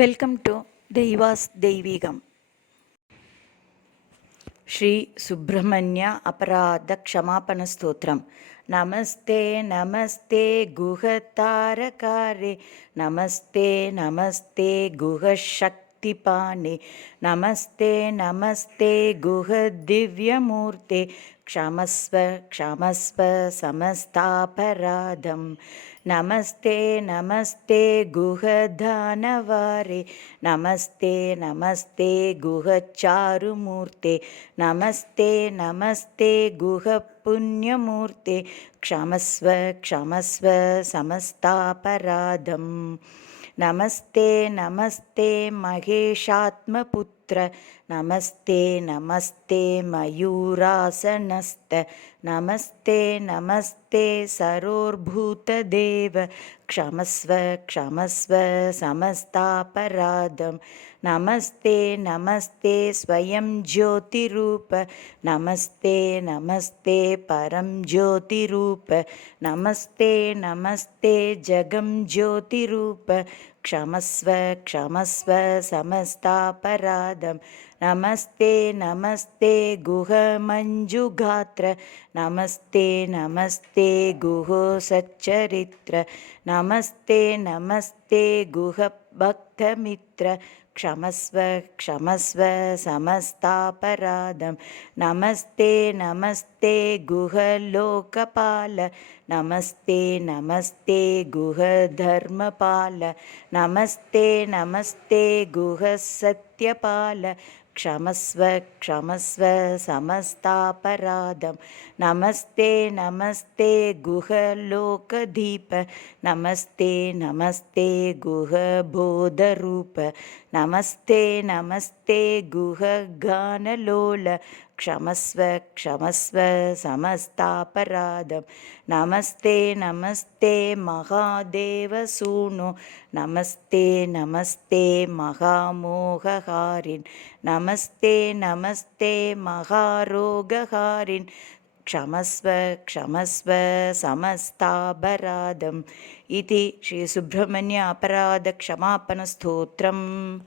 Welcome to தெய்வாஸ் தெய்வீகம். ஸ்ரீ சுப்பிரமணிய அபராத க்ஷமாபண ஸ்தோத்திரம். நமஸ்தே நமஸ்தே குஹதாரகாரே, நமஸ்தே நமஸ்தே குஹசக்திபானே, நமஸ்தே நமஸ்தே குஹ திவ்யமூர்த்தே, க்ஷமஸ்வ க்ஷமஸ்வ சமஸ்தாபராதம். நமஸ்தே நமஸ்தே குஹதானவாரே, நமஸ்தே நமஸ்தே குஹச்சாருமூர்த்தே, நமஸ்தே நமஸ்தே குஹ புண்ணியமூர்த்தே, க்ஷமஸ்வ க்ஷமஸ்வ சமஸ்தாபராதம். நமஸ்தே நமஸ்தே மகேஷாத்மபுத்திர, நமஸ்தே நமஸ்தே மயூராசனஸ்த, நமஸ்தே நமஸ்தே சரோர்பூததேவ, க்ஷமஸ்வ க்ஷமஸ்வ சமஸ்தாபராதம். நமஸ்தே நமஸ்தே ஸ்வயம் ஜோதிரூப, நமஸ்தே நமஸ்தே பரம் ஜோதிரூப, நமஸ்தே நமஸ்தே ஜகம் ஜோதிரூப, க்ஷமஸ்வ க்ஷமஸ்வ சமஸ்தாபராதம். நமஸ்தே நமஸ்தே குஹ மஞ்சுகாத்ர, நமஸ்தே நமஸ்தே குஹோ சச்சரித்ர, நமஸ்தே நமஸ்தே குஹ பக்தமித்ர, க்ஷமஸ்வ க்ஷமஸ்வ சமஸ்தாபராதம். நமஸ்தே நமஸ்தே குஹ லோகபால, நமஸ்தே நமஸ்தே குஹ தர்மபால, நமஸ்தே நமஸ்தே குஹ சத்யபால, க்ஷமஸ்வ க்ஷமஸ்வ சமஸ்தாபராதம். நமஸ்தே நமஸ்தே குஹ லோகதீப, நமஸ்தே நமஸ்தே குஹ போதரூப, நமஸ்தே நமஸ்தே குஹ கானலோல, க்ஷமஸ்வ க்ஷமஸ்வ சமஸ்தாபராதம். நமஸ்தே நமஸ்தே மகாதேவசூனு, நமஸ்தே நமஸ்தே மகாமோகஹாரின், நமஸ்தே நமஸ்தே மகாரோகஹாரின், க்ஷமஸ்வ க்ஷமஸ்வ சமஸ்தாபராதம். இதி ஸ்ரீ சுப்பிரமணிய அபராத க்ஷமாபண ஸ்தோத்திரம்.